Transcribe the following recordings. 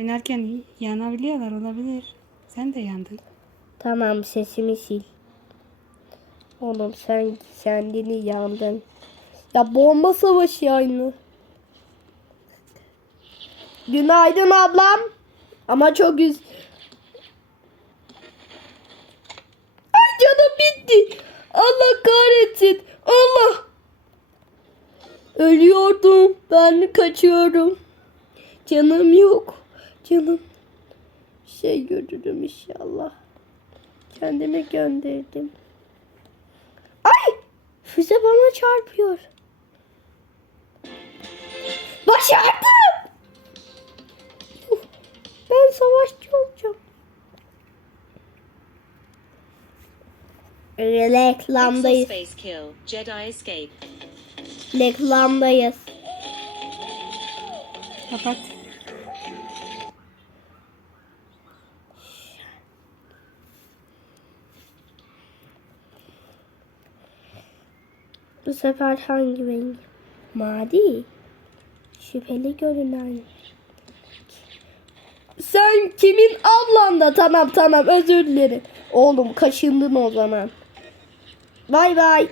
Oynarken yanabiliyorlar olabilir. Sen de yandın. Tamam sesimi sil. Oğlum sen kendini yandın. Ya bomba savaşı aynı. Günaydın ablam. Ama çok üz... Ay canım bitti. Allah kahretsin. Allah. Ölüyordum. Ben kaçıyorum. Canım yok. Canım. Şey görürüm inşallah. Kendime gönderdim. Ay! Füze bana çarpıyor. Başardım! Ben savaşçı olacağım. Reklamdayız. Space kill. Jedi escape. Reklamdayız. Kapat. Bu sefer hangi renk? Mavi. Şüpheli görünen. Sen kimin ablan da tamam tamam özür dilerim. Oğlum kaşındın o zaman. Bay bay.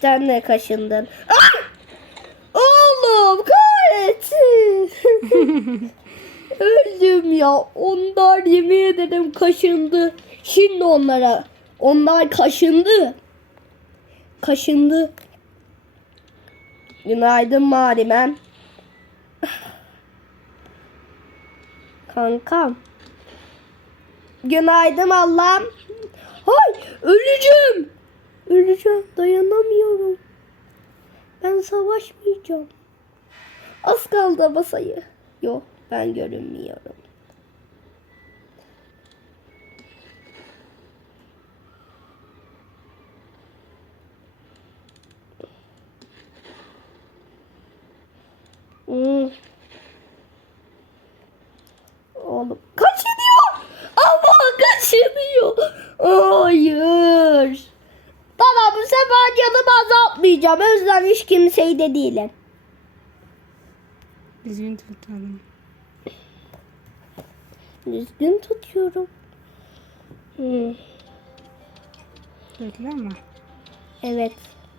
Sen de kaşındın. Ah! Oğlum kahretsin. Öldüm ya. Onlar yemin ederim kaşındı. Şimdi onlara. Onlar kaşındı. Kaşındı. Günaydın Marimem. Kankam. Günaydın Allah'ım. Hay öleceğim. Öleceğim dayanamıyorum. Ben savaşmayacağım. Az kaldı masayı. Yok ben görünmüyorum. Hmm. Oğlum kaçınıyor. Ama kaçınıyor. Hayır. Baba bu sefer canımı azaltmayacağım. Özlemiş kimseyi de değilim. Düzgün tutalım. Düzgün tutuyorum. Hmm, Bekle ama. evet.